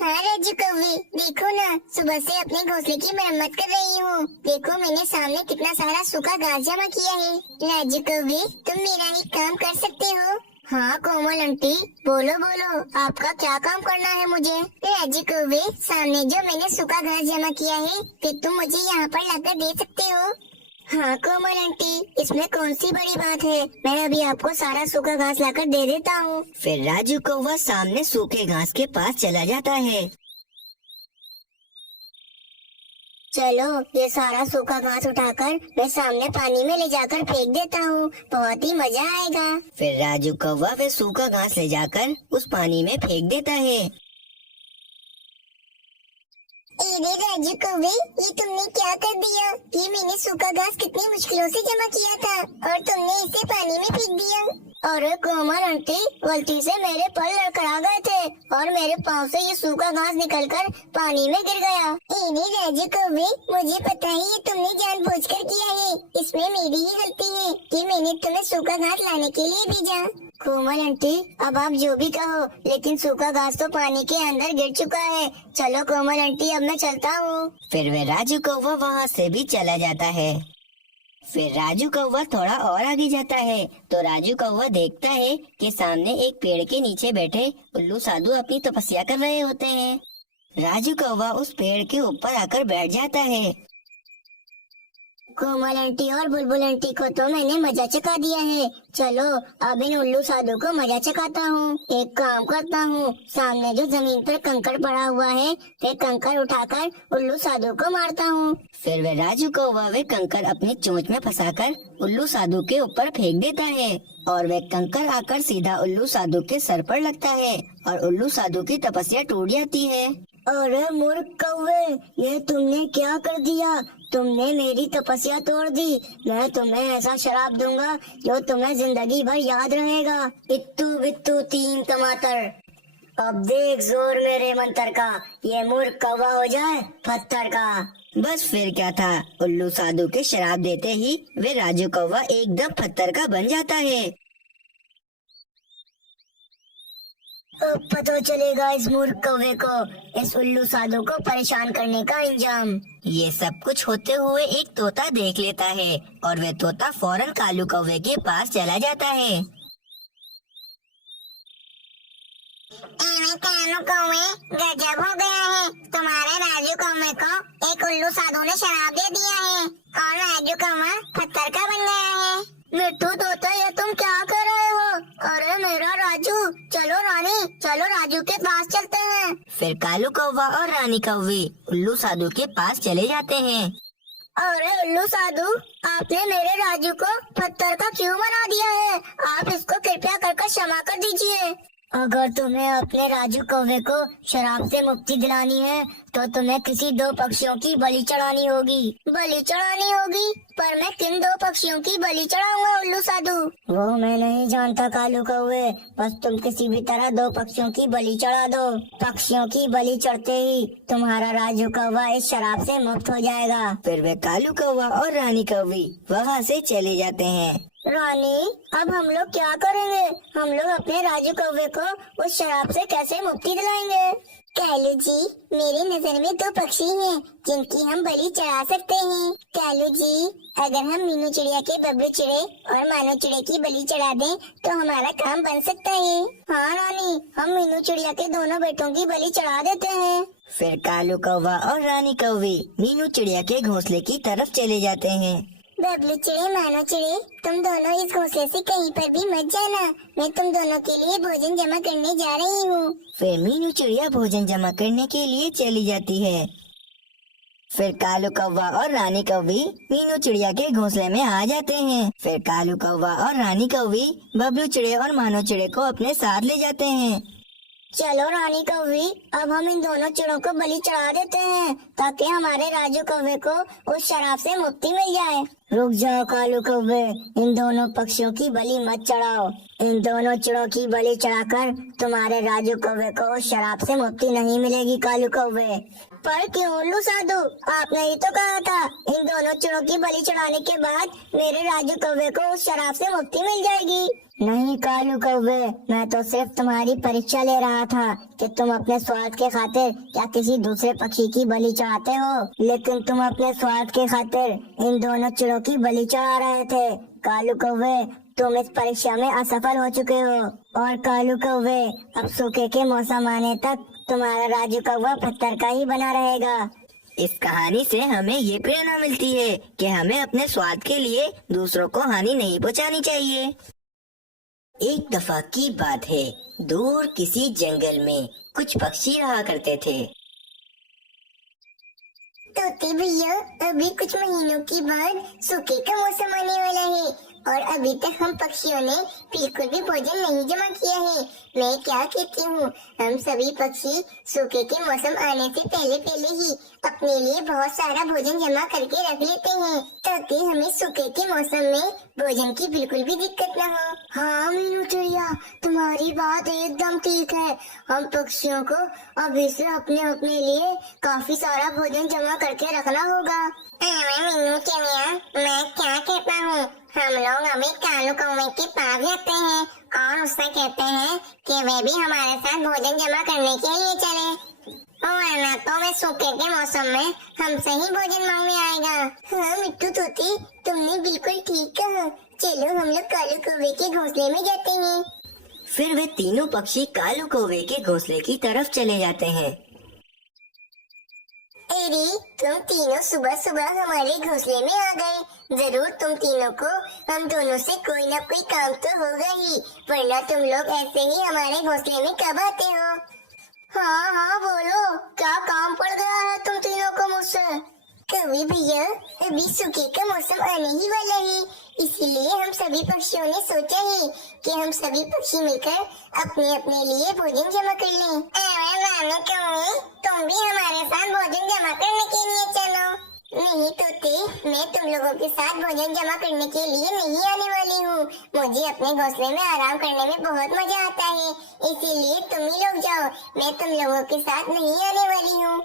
हाँ राजू कौवे, देखो ना, सुबह से अपने घोंसले की मरम्मत कर रही हूँ। देखो मैंने सामने कितना सारा सूखा घास जमा किया है। राजू कौवे, तुम मेरा एक काम कर सकते हो? हाँ कोमल आंटी, बोलो बोलो, आपका क्या काम करना है मुझे? राजू कौवे, सामने जो मैंने सूखा घास जमा किया है, फिर तुम मुझे यहाँ पर लाकर दे सकते हो? हाँ कोमल आंटी, इसमें कौन सी बड़ी बात है, मैं अभी आपको सारा सूखा घास लाकर दे देता हूँ। फिर राजू कौवा सामने सूखे घास के पास चला जाता है। चलो ये सारा सूखा घास उठाकर मैं सामने पानी में ले जाकर फेंक देता हूँ, बहुत ही मजा आएगा। फिर राजू कौवा वे सूखा घास ले जाकर उस पानी में फेंक देता है। अरे राजू कौवे, ये तुमने क्या कर दिया? ये मैंने सूखा घास कितनी मुश्किलों से जमा किया था और तुमने इसे पानी में फेंक दिया। अरे कोमल आंटी, गलती से मेरे पैर लड़खड़ा गए थे और मेरे पाँव से ये सूखा घास निकलकर पानी में गिर गया। अरे राजू कौवे, मुझे पता है ये तुमने जानबूझकर किया है, इसमें मेरी ही गलती है कि मैंने तुम्हें सूखा घास लाने के लिए भेजा। कोमल आंटी, अब आप जो भी कहो, लेकिन सूखा घास तो पानी के अंदर गिर चुका है। चलो कोमल आंटी, अब मैं चलता हूँ। फिर वे राजू कौवा वहाँ से भी चला जाता है। फिर राजू कौवा थोड़ा और आगे जाता है तो राजू कौवा देखता है कि सामने एक पेड़ के नीचे बैठे उल्लू साधु अपनी तपस्या कर रहे होते हैं। राजू कौवा उस पेड़ के ऊपर आकर बैठ जाता है। कोमल आंटी और बुलबुल आंटी को तो मैंने मजा चखा दिया है। चलो अब इन उल्लू साधु को मजा चखाता हूँ। एक काम करता हूँ, सामने जो जमीन पर कंकड़ पड़ा हुआ है, वे कंकड़ उठाकर उल्लू साधु को मारता हूँ। फिर वे राजू कौवा वे कंकर अपनी चोंच में फंसाकर उल्लू साधु के ऊपर फेंक देता है और वे कंकर आकर सीधा उल्लू साधु के सर पर लगता है और उल्लू साधु की तपस्या टूट जाती है। अरे मूर्ख कौवे, ये तुमने क्या कर दिया? तुमने मेरी तपस्या तोड़ दी। मैं तुम्हें ऐसा शराप दूंगा जो तुम्हें जिंदगी भर याद रहेगा। इत्तू बित्तू तीन टमाटर, अब देख जोर मेरे मंत्र का, ये मूर्ख कौवा हो जाए पत्थर का। बस फिर क्या था, उल्लू साधु के शराब देते ही वे राजू कौवा एकदम पत्थर का बन जाता है। अब पता चलेगा इस मूर्ख कौवे को, इस उल्लू साधु को परेशान करने का इंजाम। ये सब कुछ होते हुए एक तोता देख लेता है और वे तोता फौरन कालू कौवे के पास चला जाता है। कालू कौवे, गजब हो गया है, तुम्हारे राजू कौवे को एक उल्लू साधु ने शराब दे दिया है और राजू कौवा पत्थर का बन गया है। मिट्टू तोता, ये तुम क्या कर रहे हो? अरे मेरा राजू, चलो रानी, चलो राजू के पास चलते हैं। फिर कालू कौवा और रानी कौवी उल्लू साधु के पास चले जाते हैं। अरे उल्लू साधु, आपने मेरे राजू को पत्थर का क्यों बना दिया है? आप इसको कृपया कर क्षमा कर दीजिए। अगर तुम्हें अपने राजू कौवे को शराब से मुक्ति दिलानी है तो तुम्हें किसी दो पक्षियों की बलि चढ़ानी होगी। बलि चढ़ानी होगी? पर मैं किन दो पक्षियों की बलि चढ़ाऊंगा उल्लू साधु? वो मैं नहीं जानता कालू कौवे, बस तुम किसी भी तरह दो पक्षियों की बलि चढ़ा दो। पक्षियों की बलि चढ़ते ही तुम्हारा राजू कौवा इस शराब से मुक्त हो जाएगा। फिर वे कालू कौवा और रानी कौवी वहाँ से चले जाते हैं। रानी, अब हम लोग क्या करेंगे? हम लोग अपने राजू कौवे को उस शराब से कैसे मुक्ति दिलाएंगे? कालू जी, मेरी नजर में दो पक्षी हैं जिनकी हम बलि चढ़ा सकते हैं। कालू जी, अगर हम मीनू चिड़िया के बबलू चिड़े और मानो चिड़े की बलि चढ़ा दें तो हमारा काम बन सकता है। हाँ रानी, हम मीनू चिड़िया के दोनों बेटों की बलि चढ़ा देते हैं। फिर कालू कौवा और रानी कौवी मीनू चिड़िया के घोंसले की तरफ चले जाते हैं। बबलू चिड़े, मानो चिड़े, तुम दोनों इस घोंसले से कहीं पर भी मत जाना। मैं तुम दोनों के लिए भोजन जमा करने जा रही हूँ। फिर मीनू चिड़िया भोजन जमा करने के लिए चली जाती है। फिर कालू कौवा और रानी कौवी मीनू चिड़िया के घोंसले में आ जाते हैं। फिर कालू कौवा और रानी कौवी बबलू चिड़े और मानो चिड़े को अपने साथ ले जाते हैं। चलो रानी कौवी, अब हम इन दोनों चिड़ों को बलि चढ़ा देते हैं ताकि हमारे राजू कौवे को उस शराब से मुक्ति मिल जाए। रुक जाओ कालू कौवे, इन दोनों पक्षियों की बलि मत चढ़ाओ। इन दोनों चिड़ों की बलि चढ़ाकर तुम्हारे राजू कौवे को उस शराब से मुक्ति नहीं मिलेगी कालू कौवे। पर क्यों उल्लू साधु, आपने ही तो कहा था इन दोनों चिड़ों की बलि चढ़ाने के बाद मेरे राजू कौवे को उस शराब से मुक्ति मिल जाएगी। नहीं कालू कौवे, मैं तो सिर्फ तुम्हारी परीक्षा ले रहा था कि तुम अपने स्वार्थ के खातिर या किसी दूसरे पक्षी की बलि चढ़ाते हो, लेकिन तुम अपने स्वार्थ के खातिर इन दोनों चिड़ों की बलि चढ़ा रहे थे। कालू कौवे, तुम इस परीक्षा में असफल हो चुके हो। और कालू कौवे, अब सूखे के मौसम आने तक तुम्हारा राजू कौवा पत्थर का ही बना रहेगा। इस कहानी से हमें ये प्रेरणा मिलती है कि हमें अपने स्वाद के लिए दूसरों को हानि नहीं पहुंचानी चाहिए। एक दफा की बात है, दूर किसी जंगल में कुछ पक्षी रहा करते थे। तोते भैया, अभी कुछ महीनों के बाद सूखे का मौसम आने वाला है और अभी तक हम पक्षियों ने बिल्कुल भी भोजन नहीं जमा किया है। मैं क्या कहती हूँ, हम सभी पक्षी सूखे के मौसम आने से पहले पहले ही अपने लिए बहुत सारा भोजन जमा करके रख लेते हैं ताकि हमें सूखे के मौसम में भोजन की बिल्कुल भी दिक्कत न हो। हाँ मीनू चिड़िया, तुम्हारी बात एकदम ठीक है। हम पक्षियों को अभी से अपने अपने लिए काफी सारा भोजन जमा करके रखना होगा। मीनू चिड़िया, मैं क्या कहता हूँ, हम लोग अभी कालू कौवे के पास जाते हैं और उससे कहते हैं कि वे भी हमारे साथ भोजन जमा करने के लिए चले, वरना तो वे सूखे के मौसम में हमसे ही भोजन मांगने आएगा। हाँ मिट्टू तोते, तुमने बिल्कुल ठीक कहा। चलो हम लोग कालू कौवे के घोंसले में जाते हैं। फिर वे तीनों पक्षी कालू कौवे के घोंसले की तरफ चले जाते हैं। अरे, तुम तीनों सुबह सुबह हमारे घोंसले में आ गए। जरूर तुम तीनों को हम दोनों से कोई ना कोई काम तो होगा ही, वरना तुम लोग ऐसे ही हमारे घोंसले में कब आते हो? हाँ हाँ बोलो, क्या काम पड़ गया है तुम तीनों को मुझसे? कौवे भैया, अभी सूखे का मौसम आने ही वाला है, इसीलिए हम सभी पक्षियों ने सोचा है कि हम सभी पक्षी मिलकर अपने अपने लिए भोजन जमा कर लें। अरे मानो कौवे, तुम भी हमारे साथ भोजन जमा करने के लिए चलो। नहीं तोते, मैं तुम लोगों के साथ भोजन जमा करने के लिए नहीं आने वाली हूँ। मुझे अपने घोंसले में आराम करने में बहुत मजा आता है, इसीलिए तुम ही लोग जाओ, मैं तुम लोगों के साथ नहीं आने वाली हूँ।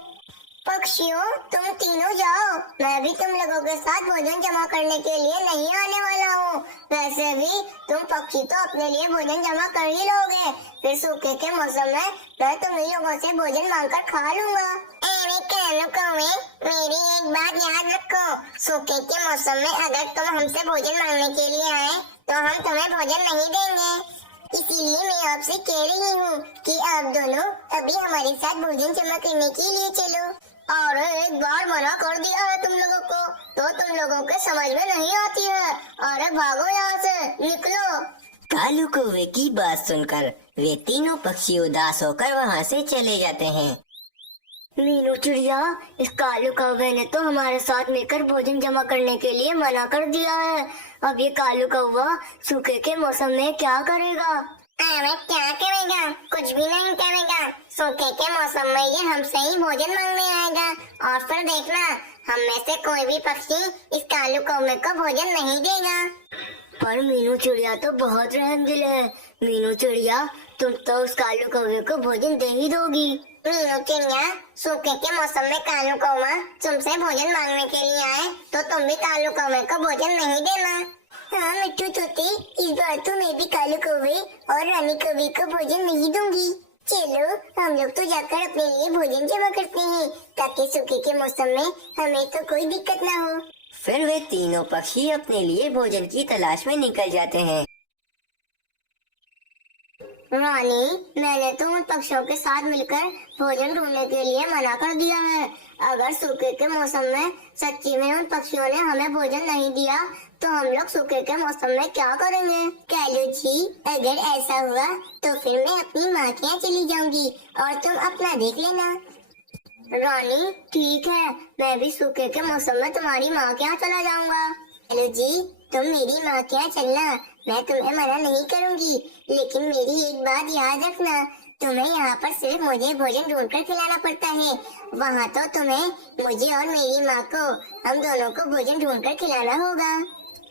पक्षियों, तुम तीनों जाओ, मैं भी तुम लोगों के साथ भोजन जमा करने के लिए नहीं आने वाला हूँ। वैसे भी तुम पक्षी तो अपने लिए भोजन जमा कर ही लोगे, फिर सूखे के मौसम में मैं तुम लोगों से भोजन मांगकर खा लूंगा। अरे कालू कौवे, मेरी एक बात याद रखो, सूखे के मौसम में अगर तुम हमसे भोजन मांगने के लिए आए तो हम तुम्हें भोजन नहीं देंगे। इसीलिए मैं आपसे कह रही हूँ कि आप दोनों अभी हमारे साथ भोजन जमा करने के लिए चलो। और एक बार मना कर दिया है तुम लोगों को तो तुम लोगों के समझ में नहीं आती है। अरे भागो यहाँ से, निकलो। कालू कौवे की बात सुनकर वे तीनों पक्षी उदास होकर वहाँ से चले जाते हैं। मीनू चिड़िया, इस कालू कौवे ने तो हमारे साथ मिलकर भोजन जमा करने के लिए मना कर दिया है। अब ये कालू कौवा सूखे के मौसम में क्या करेगा? अरे क्या करेगा, कुछ भी नहीं करेगा। सूखे के मौसम में ये हमसे ही भोजन मांगने आएगा और फिर देखना, हम में से कोई भी पक्षी इस कालू कौवे को भोजन नहीं देगा। पर मीनू चिड़िया तो बहुत रहमदिल है। मीनू चिड़िया, तुम तो उस कालू कौवे को भोजन दे ही दोगी। मीनू चिड़िया, सूखे के मौसम में कालू कौवा तुमसे भोजन मांगने के लिए आए तो तुम भी कालू कौवे को भोजन नहीं देना। हाँ मिट्टू तोते, इस बार तो मैं भी कालू कौवे और रानी कौवे को भोजन नहीं दूंगी। चलो हम लोग तो जाकर अपने लिए भोजन जमा करते हैं ताकि सूखे के मौसम में हमें तो कोई दिक्कत ना हो। फिर वे तीनों पक्षी अपने लिए भोजन की तलाश में निकल जाते हैं। रानी, मैंने तो उन पक्षियों के साथ मिलकर भोजन ढूंढने के लिए मना कर दिया है। अगर सूखे के मौसम में सच्ची में उन पक्षियों ने हमें भोजन नहीं दिया तो हम लोग सूखे के मौसम में क्या करेंगे? कैलू जी, अगर ऐसा हुआ तो फिर मैं अपनी माँ के यहाँ चली जाऊंगी और तुम अपना देख लेना। रानी, ठीक है, मैं भी सूखे के मौसम में तुम्हारी माँ के यहाँ चला जाऊंगा। कैलू जी, तुम मेरी माँ के यहाँ चलना, मैं तुम्हें मना नहीं करूंगी, लेकिन मेरी एक बात याद रखना, तुम्हें यहाँ पर सिर्फ मुझे भोजन ढूंढकर खिलाना पड़ता है। वहाँ तो तुम्हें मुझे और मेरी माँ को, हम दोनों को भोजन ढूंढकर खिलाना होगा।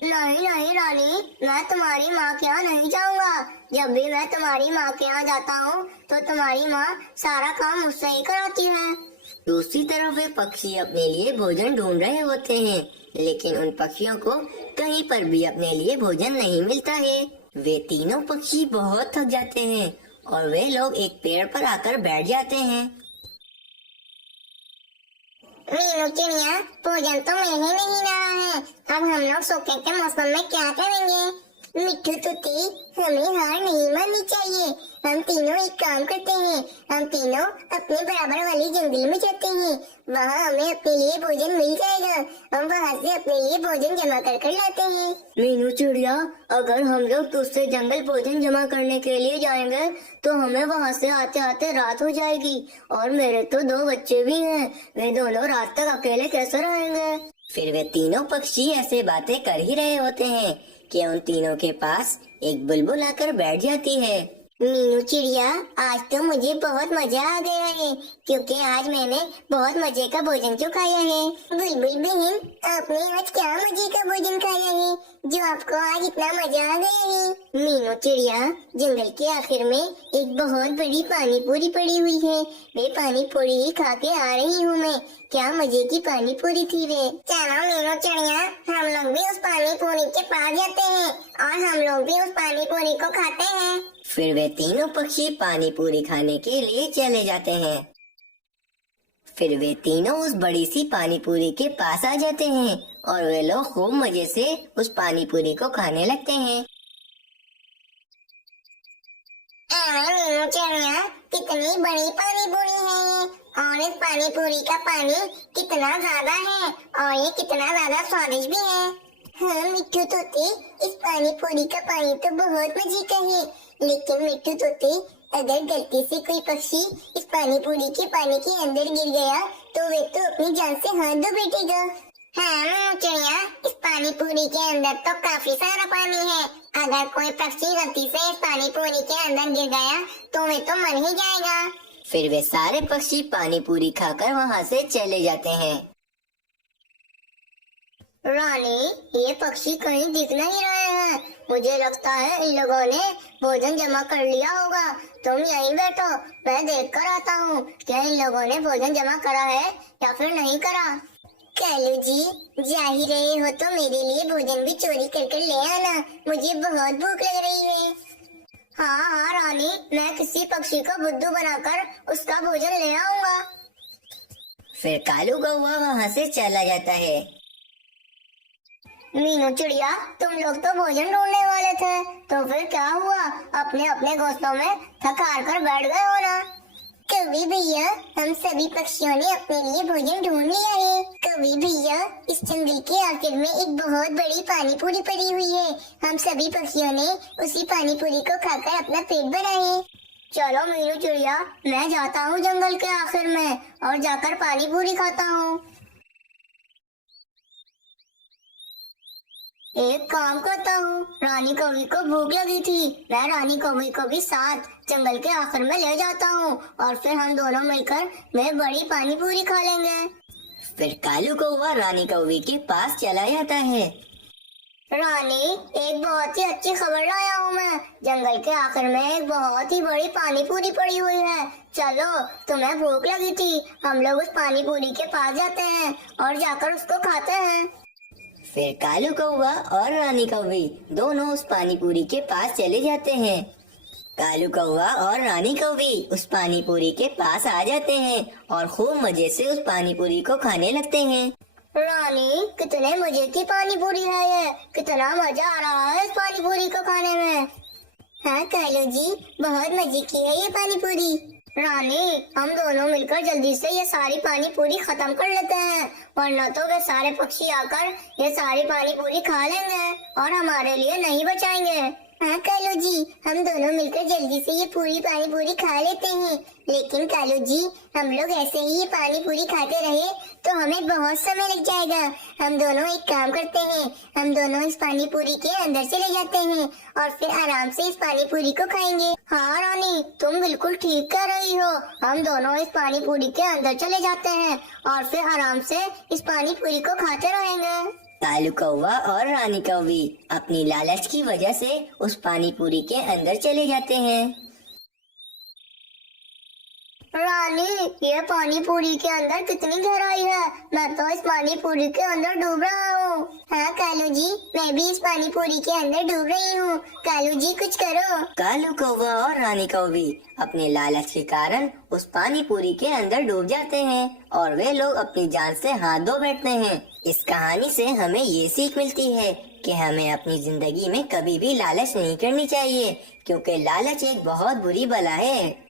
नहीं नहीं रानी, मैं तुम्हारी माँ के यहाँ नहीं जाऊँगा। जब भी मैं तुम्हारी माँ के यहाँ जाता हूँ तो तुम्हारी माँ सारा काम मुझसे ही कराती है। दूसरी तरफ वे पक्षी अपने लिए भोजन ढूंढ रहे होते हैं, लेकिन उन पक्षियों को कहीं पर भी अपने लिए भोजन नहीं मिलता है। वे तीनों पक्षी बहुत थक जाते हैं और वे लोग एक पेड़ पर आकर बैठ जाते हैं। मीनू चिड़िया, भोजन तो मिल ही नहीं रहा है, अब हम लोग सूखे के मौसम में क्या करेंगे? मिट्ठू तोते, हमें हार नहीं माननी चाहिए। हम तीनों एक काम करते हैं, हम तीनों अपने बराबर वाली जंगल में जाते हैं, वहाँ हमें अपने लिए भोजन मिल जाएगा। हम वहाँ से अपने लिए भोजन जमा कर लाते हैं। मीनू चिड़िया, अगर हम लोग दूसरे जंगल भोजन जमा करने के लिए जाएंगे तो हमें वहाँ से आते आते रात हो जाएगी और मेरे तो 2 बच्चे भी हैं, वे दोनों रात तक अकेले कैसे रहेंगे? फिर वे तीनों पक्षी ऐसे बातें कर ही रहे होते हैं कि उन तीनों के पास एक बुलबुल आकर बैठ जाती है। मीनू चिड़िया, आज तो मुझे बहुत मजा आ गया है, क्योंकि आज मैंने बहुत मजे का भोजन जो खाया है। बुलबुल बहन, आपने आज क्या मजे का भोजन खाया है जो आपको आज इतना मजा आ गया है? मीनू चिड़िया, जंगल के आखिर में एक बहुत बड़ी पानी पूरी पड़ी हुई है, वे पानी पूरी ही खा के आ रही हूँ मैं। क्या मजे की पानी पूरी थी वे। चलो मीनू चिड़िया, हम लोग भी उस पानी पूरी के पास जाते हैं और हम लोग भी उस पानी पूरी को खाते हैं। फिर वे तीनों पक्षी पानी पूरी खाने के लिए चले जाते हैं। फिर वे तीनों उस बड़ी सी पानी पूरी के पास आ जाते हैं और वे लोग खूब मजे से उस पानी पूरी को खाने लगते हैं। मीनू चिड़िया, कितनी बड़ी पानी पूरी है ये, और इस पानी पूरी का पानी कितना ज्यादा है और ये कितना ज्यादा स्वादिष्ट भी है। हाँ मिट्ठू तोते, इस पानी पूरी का पानी तो बहुत मजे का है, लेकिन मिट्ठू तोते, अगर गलती से कोई पक्षी इस पानी पूरी के पानी के अंदर गिर गया तो वे तो अपनी जान से हाथ धो बैठेगा। हाँ चिड़िया, इस पानी पूरी के अंदर तो काफी सारा पानी है, अगर कोई पक्षी गलती से इस पानी पूरी के अंदर गिर गया तो वे तो मर ही जाएगा। फिर वे सारे पक्षी पानी पूरी खाकर वहाँ से चले जाते हैं। रानी, ये पक्षी कहीं दिख नहीं रहे हैं, मुझे लगता है इन लोगों ने भोजन जमा कर लिया होगा। तुम यहीं बैठो, मैं देख कर आता हूँ क्या इन लोगों ने भोजन जमा करा है या फिर नहीं करा। कैलू जी, जा ही रहे हो तो मेरे लिए भोजन भी चोरी कर ले आना, मुझे बहुत भूख लग रही है। हाँ हाँ रानी, मैं किसी पक्षी को बुद्धू बनाकर उसका भोजन ले आऊंगा। फिर कालू कौवा वहाँ से चला जाता है। मीनू चिड़िया, तुम लोग तो भोजन ढूंढने वाले थे, तो फिर क्या हुआ? अपने अपने घोंसलों में थक हार कर बैठ गए हो ना? कवि भैया, हम सभी पक्षियों ने अपने लिए भोजन ढूंढ लिया है। कवि भैया, इस जंगल के आखिर में एक बहुत बड़ी पानी पूरी पड़ी हुई है, हम सभी पक्षियों ने उसी पानी पूरी को खाकर अपना पेट भरा है। चलो मीनू चिड़िया, मैं जाता हूँ जंगल के आखिर में और जाकर पानी पूरी खाता हूँ। एक काम करता हूँ, रानी कौवी को भूख लगी थी, मैं रानी कौवी को भी साथ जंगल के आखिर में ले जाता हूँ और फिर हम दोनों मिलकर वे बड़ी पानी पूरी खा लेंगे। फिर कालू कौवा रानी कौवी के पास चला जाता है। रानी, एक बहुत ही अच्छी खबर लाया हूँ मैं, जंगल के आखिर में एक बहुत ही बड़ी पानी पूरी पड़ी हुई है, चलो तुम्हें भूख लगी थी, हम लोग उस पानी पूरी के पास जाते हैं और जाकर उसको खाते हैं। फिर कालू कौवा और रानी कौवी दोनों उस पानी पूरी के पास चले जाते हैं। कालू कौवा और रानी कौवी उस पानी पूरी के पास आ जाते हैं और खूब मजे से उस पानी पूरी को खाने लगते हैं। रानी, कितने मजे की पानी पूरी है ये, कितना मजा आ रहा है इस पानी पूरी को खाने में। हाँ कालू जी, बहुत मजे की है ये पानी पूरी। रानी, हम दोनों मिलकर जल्दी से ये सारी पानी पूरी खत्म कर लेते हैं, वरना तो वे सारे पक्षी आकर ये सारी पानी पूरी खा लेंगे और हमारे लिए नहीं बचाएंगे। हाँ कालू जी, हम दोनों मिलकर जल्दी से ये पूरी पानी पूरी खा लेते हैं। लेकिन कालू जी, हम लोग ऐसे ही ये पानी पूरी खाते रहे तो हमें बहुत समय लग जाएगा। हम दोनों एक काम करते हैं, हम दोनों इस पानी पूरी के अंदर चले जाते हैं और फिर आराम से इस पानी पूरी को खाएंगे। हाँ रानी, तुम बिल्कुल ठीक कह रही हो। हम दोनों इस पानी पूरी के अंदर चले जाते हैं और फिर आराम से इस पानी पूरी को खाते रहेंगे। कालू कौवा और रानी कौवी अपनी लालच की वजह से उस पानी पूरी के अंदर चले जाते हैं। रानी, ये पानी पूरी के अंदर कितनी गहराई है, मैं तो इस पानी पूरी के अंदर डूब रहा हूँ। हाँ कालू जी, मैं भी इस पानी पूरी के अंदर डूब रही हूँ। कालू जी कुछ करो। कालू कौवा और रानी कौवी अपने लालच के कारण उस पानी पूरी के अंदर डूब जाते हैं और वे लोग अपनी जान से हाथ धो बैठते हैं। इस कहानी से हमें ये सीख मिलती है कि हमें अपनी जिंदगी में कभी भी लालच नहीं करनी चाहिए, क्योंकि लालच एक बहुत बुरी बला है।